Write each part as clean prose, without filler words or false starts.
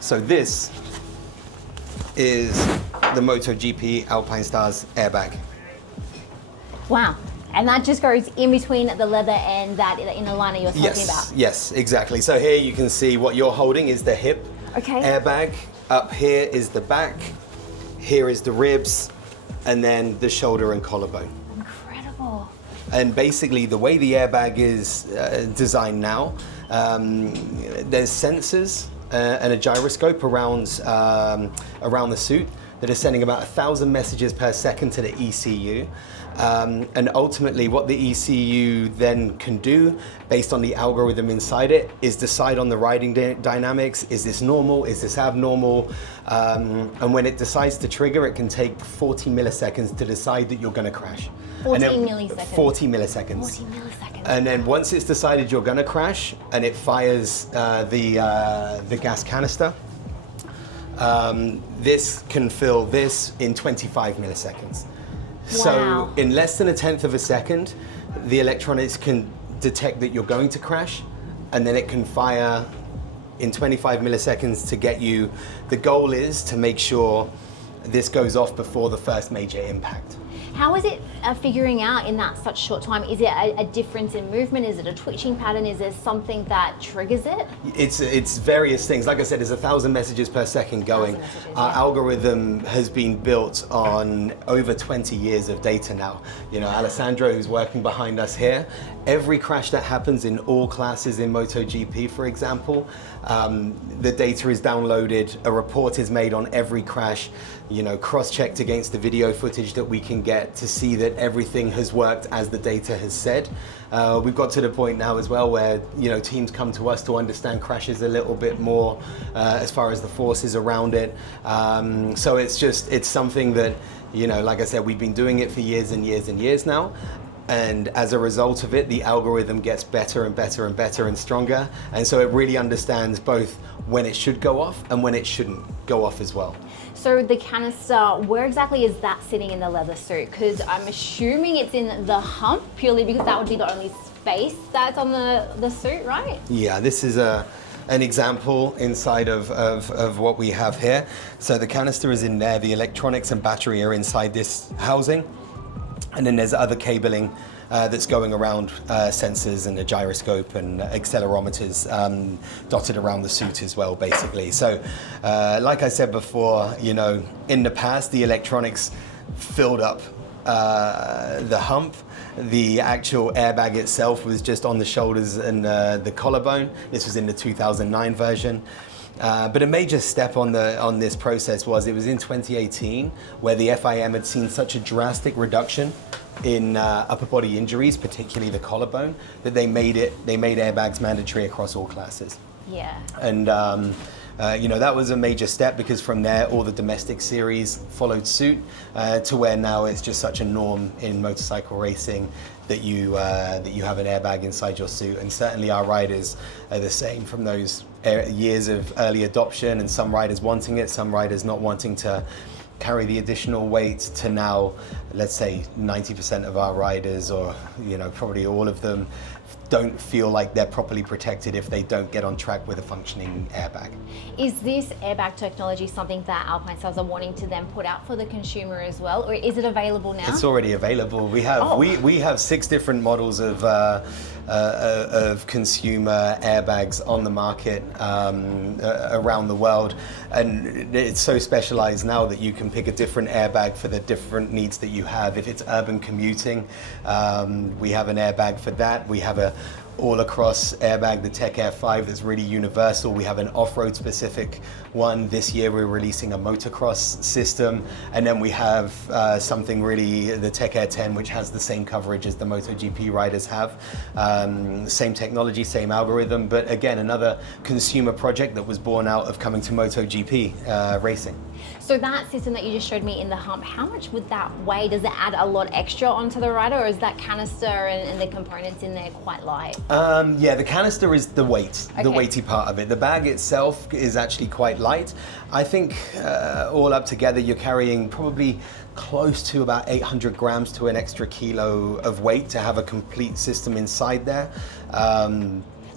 So this is the MotoGP Alpinestars Airbag. Wow. And that just goes in between the leather and that inner liner you're talking about. Yes, exactly. So here you can see what you're holding is the hip airbag. Up here is the back. Here is the ribs, and then the shoulder and collarbone. Incredible. And basically the way the airbag is designed now, there's sensors and a gyroscope around the suit that is sending about 1,000 messages per second to the ECU. And ultimately what the ECU then can do, based on the algorithm inside it, is decide on the riding dynamics. Is this normal? Is this abnormal? And when it decides to trigger, it can take 40 milliseconds to decide that you're going to crash. 40 milliseconds. 40 milliseconds. 40 milliseconds. And then once it's decided you're going to crash, and it fires the gas canister, this can fill this in 25 milliseconds. Wow. So in less than 1/10 of a second, the electronics can detect that you're going to crash, and then it can fire in 25 milliseconds to get you. The goal is to make sure this goes off before the first major impact. How is it figuring out in that such short time? Is it a difference in movement? Is it a twitching pattern? Is there something that triggers it? It's various things. Like I said, there's 1,000 messages per second going. Our algorithm has been built on over 20 years of data now. You know, Alessandro, who's working behind us here, every crash that happens in all classes in MotoGP, for example, the data is downloaded, a report is made on every crash, you know, cross-checked against the video footage that we can get to see that everything has worked as the data has said. We've got to the point now as well where, you know, teams come to us to understand crashes a little bit more as far as the forces around it. So it's something that, you know, like I said, we've been doing it for years and years and years now. And as a result of it, the algorithm gets better and better and better and stronger. And so it really understands both when it should go off and when it shouldn't go off as well. So the canister, where exactly is that sitting in the leather suit? Because I'm assuming it's in the hump, purely because that would be the only space that's on the suit, right? Yeah, this is an example inside of what we have here. So the canister is in there, the electronics and battery are inside this housing. And then there's other cabling that's going around, sensors and a gyroscope and accelerometers dotted around the suit as well, basically. So, like I said before, you know, in the past, the electronics filled up the hump. The actual airbag itself was just on the shoulders and the collarbone. This was in the 2009 version. But a major step on this process was it was in 2018 where the FIM had seen such a drastic reduction in upper body injuries, particularly the collarbone, that they made airbags mandatory across all classes. Yeah. And you know, that was a major step because from there all the domestic series followed suit to where now it's just such a norm in motorcycle racing that you have an airbag inside your suit. And certainly our riders are the same from those years of early adoption, and some riders wanting it, some riders not wanting to carry the additional weight, to now, let's say 90% of our riders, or you know, probably all of them, don't feel like they're properly protected if they don't get on track with a functioning airbag. Is this airbag technology something that Alpinestars are wanting to then put out for the consumer as well, or is it available now? It's already available. We have we have 6 different models of consumer airbags on the market around the world, and it's so specialized now that you can pick a different airbag for the different needs that you have. If it's urban commuting, we have an airbag for that. We have a all-across airbag, the Tech Air 5, that's really universal. We have an off-road specific one. This year we're releasing a motocross system, and then we have something really, the Tech Air 10, which has the same coverage as the MotoGP riders have. Same technology, same algorithm, but again, another consumer project that was born out of coming to MotoGP racing. So that system that you just showed me in the hump, how much would that weigh? Does it add a lot extra onto the rider, or is that canister and the components in there quite light? Yeah, the canister is the weight, the weighty part of it. The bag itself is actually quite light. I think all up together you're carrying probably close to about 800 grams to an extra kilo of weight to have a complete system inside there.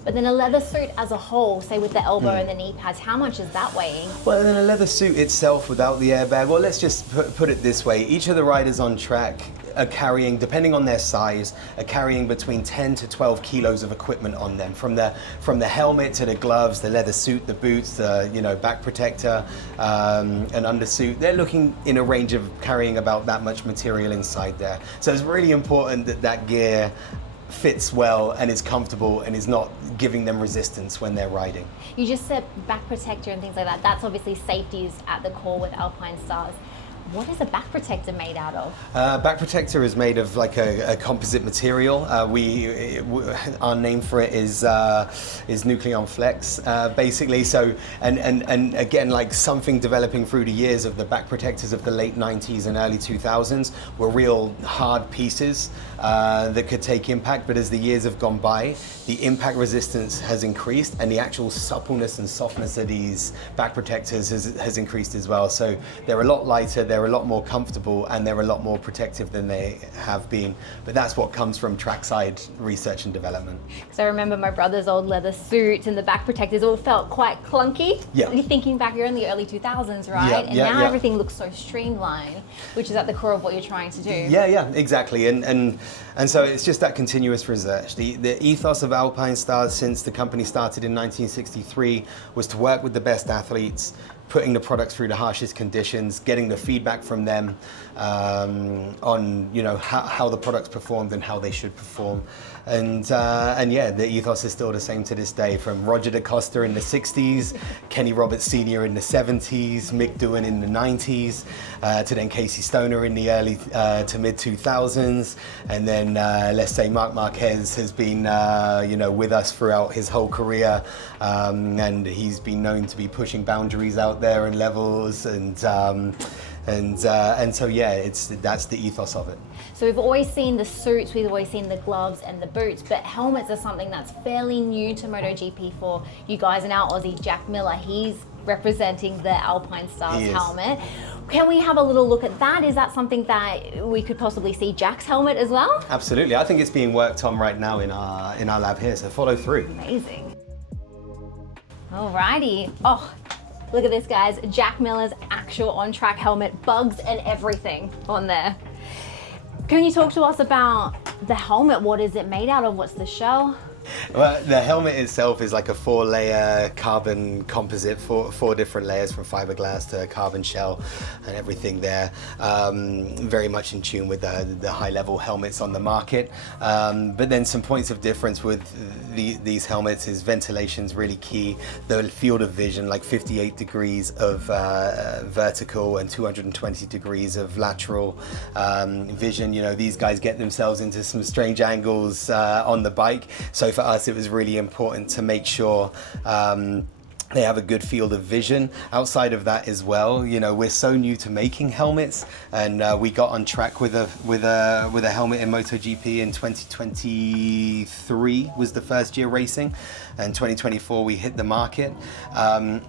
But then a leather suit as a whole, say with the elbow and the knee pads, how much is that weighing? Well, then a leather suit itself without the airbag, well, let's just put it this way. Each of the riders on track are carrying, depending on their size, are carrying between 10 to 12 kilos of equipment on them, from the helmet to the gloves, the leather suit, the boots, the back protector, an undersuit. They're looking in a range of carrying about that much material inside there. So it's really important that that gear fits well and is comfortable and is not giving them resistance when they're riding. You just said back protector and things like that. That's obviously safety is at the core with Alpinestars. What is a back protector made out of? Back protector is made of like a composite material. Our name for it is Nucleon Flex, basically. So, and again, like something developing through the years of the back protectors of the late 90s and early 2000s were real hard pieces that could take impact. But as the years have gone by, the impact resistance has increased, and the actual suppleness and softness of these back protectors has increased as well. So they're a lot lighter, they're a lot more comfortable, and they're a lot more protective than they have been. But that's what comes from trackside research and development. Because I remember my brother's old leather suit and the back protectors all felt quite clunky. Yeah. You're thinking back, you're in the early 2000s, right? Yeah, and yeah, now yeah. everything looks so streamlined, which is at the core of what you're trying to do. Yeah, exactly. And so it's just that continuous research. The ethos of Alpinestars since the company started in 1963 was to work with the best athletes, putting the products through the harshest conditions, getting the feedback from them on how the products performed and how they should perform. And yeah, the ethos is still the same to this day, from Roger DeCosta in the 60s, Kenny Roberts Sr. in the 70s, Mick Doohan in the 90s, to then Casey Stoner in the early to mid 2000s, and then let's say Marc Marquez has been with us throughout his whole career, and he's been known to be pushing boundaries out there and levels, and so yeah, that's the ethos of it. So we've always seen the suits, we've always seen the gloves and the boots, but helmets are something that's fairly new to MotoGP for you guys. And our Aussie Jack Miller, he's representing the Alpinestars helmet. Can we have a little look at that? Is that something that we could possibly see Jack's helmet as well? Absolutely, I think it's being worked on right now in our lab here, so follow through. Amazing. Alrighty. Oh, look at this, guys. Jack Miller's actual on-track helmet, bugs and everything on there. Can you talk to us about the helmet? What is it made out of? What's the shell? Well, the helmet itself is like a 4-layer carbon composite, four different layers, from fiberglass to carbon shell and everything there. Very much in tune with the high-level helmets on the market. But then some points of difference with these helmets is ventilation's really key. The field of vision, like 58 degrees of vertical and 220 degrees of lateral vision. These guys get themselves into some strange angles on the bike. So for us, it was really important to make sure they have a good field of vision. Outside of that as well, we're so new to making helmets, and we got on track with a helmet in MotoGP in 2023 was the first year racing, and 2024 we hit the market.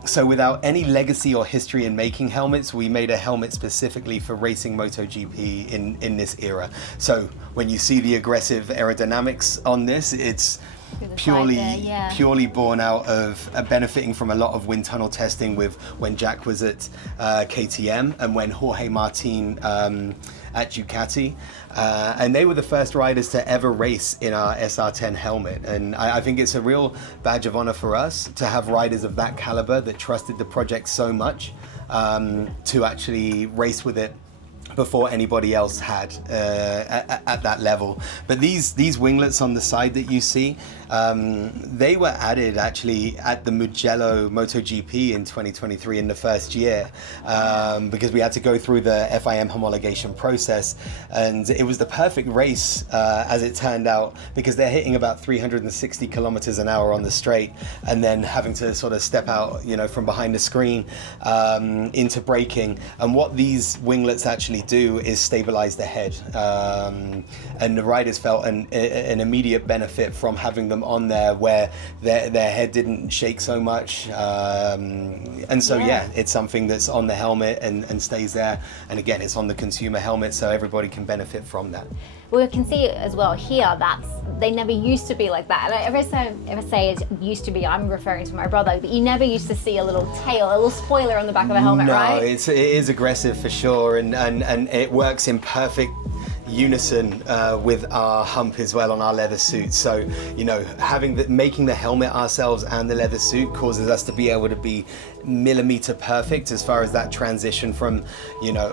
So without any legacy or history in making helmets, we made a helmet specifically for racing MotoGP in this era. So when you see the aggressive aerodynamics on this, it's purely born out of benefiting from a lot of wind tunnel testing with when Jack was at KTM and when Jorge Martin at Ducati, and they were the first riders to ever race in our SR10 helmet, and I think it's a real badge of honor for us to have riders of that caliber that trusted the project so much to actually race with it before anybody else had at that level. But these winglets on the side that you see, they were added actually at the Mugello MotoGP in 2023 in the first year, because we had to go through the FIM homologation process, and it was the perfect race as it turned out, because they're hitting about 360 kilometers an hour on the straight, and then having to sort of step out from behind the screen into braking. And what these winglets actually do is stabilize the head, and the riders felt an immediate benefit from having them them on there where their head didn't shake so much. And so, yeah, it's something that's on the helmet and stays there. And again, it's on the consumer helmet, so everybody can benefit from that. We can see as well here that they never used to be like that. And ever say it used to be, I'm referring to my brother, but you never used to see a little tail, a little spoiler on the back of a helmet, right? No, it is aggressive for sure, and it works in perfect unison with our hump as well on our leather suits. So, you know, making the helmet ourselves and the leather suit causes us to be able to be millimeter perfect as far as that transition from, you know,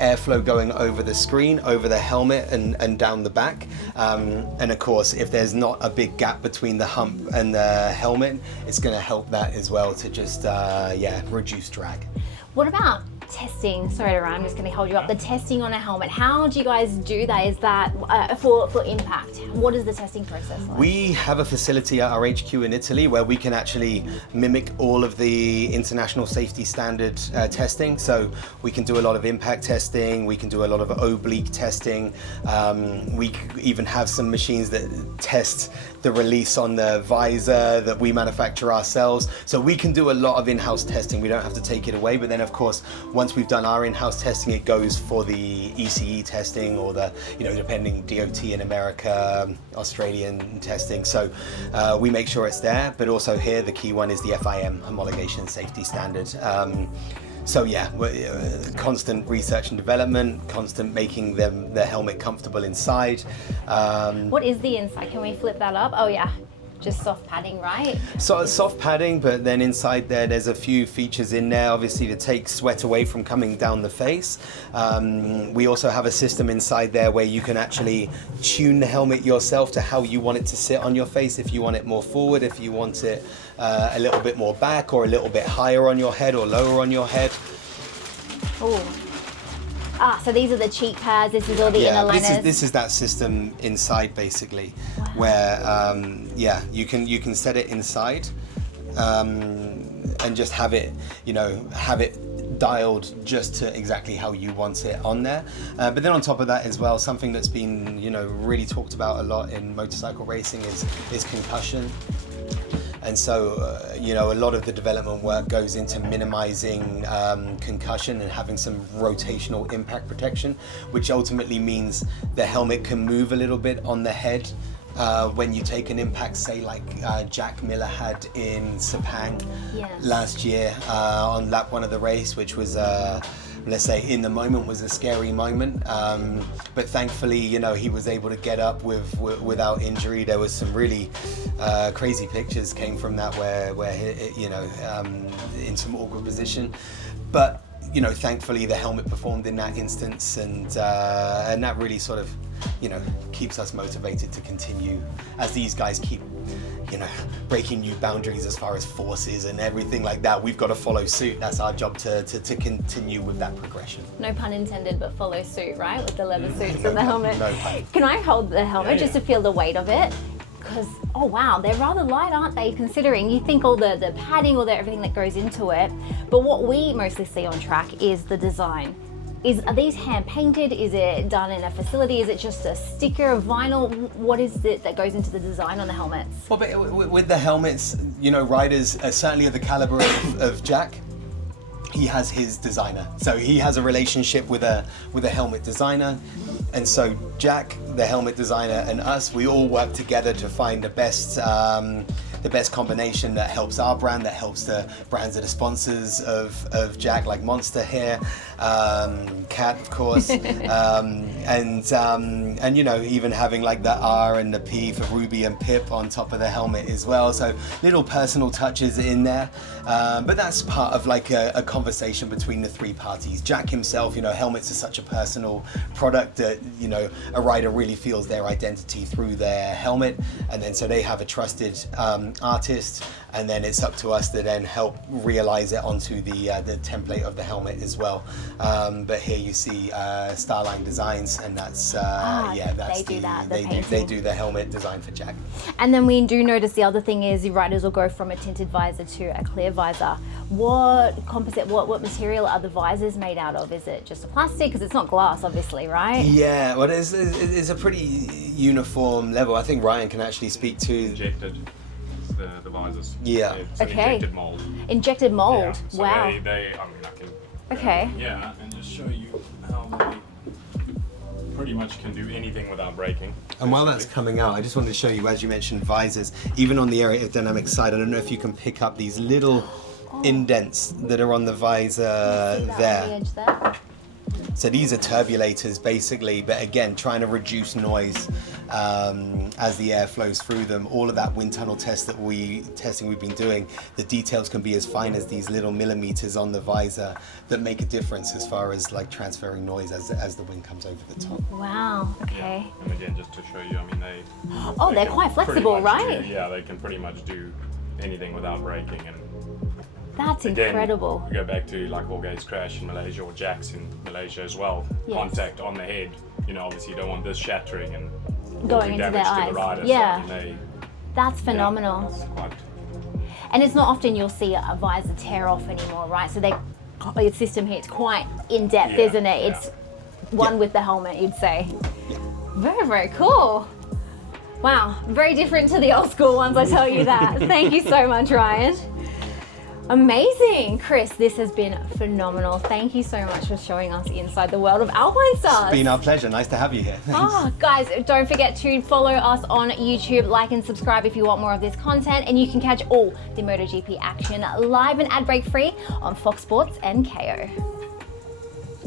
airflow going over the screen, over the helmet and down the back. And of course, if there's not a big gap between the hump and the helmet, it's going to help that as well to just, reduce drag. What about testing? Sorry, Ryan, I'm just going to hold you up. The testing on a helmet, how do you guys do that? Is that for impact? What is the testing process like? We have a facility at our HQ in Italy where we can actually mimic all of the international safety standard testing. So we can do a lot of impact testing, we can do a lot of oblique testing. We even have some machines that test the release on the visor that we manufacture ourselves. So we can do a lot of in-house testing. We don't have to take it away, but then of course, once we've done our in-house testing, it goes for the ECE testing or the, you know, depending DOT in America, Australian testing. So we make sure it's there, but also here the key one is the FIM, homologation safety standard. So yeah, constant research and development, constant making the helmet comfortable inside. What is the inside? Can we flip that up? Oh yeah. Just soft padding, right? So soft padding, but then inside there's a few features in there, obviously to take sweat away from coming down the face. We also have a system inside there where you can actually tune the helmet yourself to how you want it to sit on your face. If you want it more forward, if you want it a little bit more back, or a little bit higher on your head or lower on your head. Oh. So these are the cheek pads, this is all the inner liners. This is that system inside basically, where you can set it inside and just have it, have it dialed just to exactly how you want it on there. But then on top of that as well, something that's been, really talked about a lot in motorcycle racing is concussion. And so, a lot of the development work goes into minimizing concussion and having some rotational impact protection, which ultimately means the helmet can move a little bit on the head when you take an impact, say like Jack Miller had in Sepang last year on lap 1 of the race, which was let's say in the moment was a scary moment, but thankfully he was able to get up without injury. There was some really crazy pictures came from that where he, in some awkward position, but thankfully the helmet performed in that instance, and that really sort of keeps us motivated to continue as these guys keep breaking new boundaries as far as forces and everything like that. We've got to follow suit. That's our job to continue with that progression. No pun intended, but follow suit, right? With the leather suits and the helmet. No pun. Can I hold the helmet just to feel the weight of it? Because, oh wow, they're rather light, aren't they, considering you think all the padding, all everything that goes into it. But what we mostly see on track is the design. Are these hand painted? Is it done in a facility? Is it just a sticker of vinyl? What is it that goes into the design on the helmets? Well, but with the helmets, riders certainly of the caliber of Jack, he has his designer. So he has a relationship with a helmet designer. And so Jack, the helmet designer, and us, we all work together to find the best combination that helps our brand, that helps the brands that are sponsors of Jack, like Monster here, Cat, of course, and even having like the R and the P for Ruby and Pip on top of the helmet as well. So little personal touches in there, but that's part of like a conversation between the three parties. Jack himself, helmets are such a personal product that a rider really feels their identity through their helmet, and then so they have a trusted artist, and then it's up to us to then help realize it onto the template of the helmet as well. But here you see Starline Designs, and that's they do the helmet design for Jack. And then we do notice the other thing is the riders will go from a tinted visor to a clear visor. What composite, what material are the visors made out of? Is it just a plastic? Because it's not glass, obviously, right? Yeah, well, it's a pretty uniform level. I think Ryan can actually speak to. Injected, the visors. Yeah. It's an Okay. injected mold. Injected mold. Yeah, so Wow. I mean, I can. Okay. Yeah, and just show you how they pretty much can do anything without breaking. And while that's coming out, I just wanted to show you, as you mentioned, visors. Even on the aerodynamic side, I don't know if you can pick up these little indents that are on the visor See that on the there. edge there? So these are turbulators basically, but again, trying to reduce noise as the air flows through them. All of that wind tunnel testing we've been doing, the details can be as fine as these little millimeters on the visor that make a difference as far as like transferring noise as the wind comes over the top. Wow, okay. And again, just to show you, I mean, Oh, they're can quite pretty flexible, much right? yeah, they can pretty much do anything without breaking. And That's again, incredible. you go back to like Jorge's crash in Malaysia, or Jack's in Malaysia as well. Yes. Contact on the head. You know, obviously you don't want this shattering and Going causing into their damage to eyes. the rider. Yeah. So, I mean, That's phenomenal. it's quite, And it's not often you'll see a visor tear off anymore, right? So the system here, it's quite in depth, Yeah, isn't it? yeah. It's one with the helmet, you'd say. Very, very cool. Wow, very different to the old school ones, I tell you that. Thank you so much, Ryan. Amazing. Chris, this has been phenomenal. Thank you so much for showing us inside the world of Alpinestars. It's been our pleasure. Nice to have you here. Thanks. Oh, guys, don't forget to follow us on YouTube, like and subscribe if you want more of this content, and you can catch all the MotoGP action live and ad break free on Fox Sports and Kayo.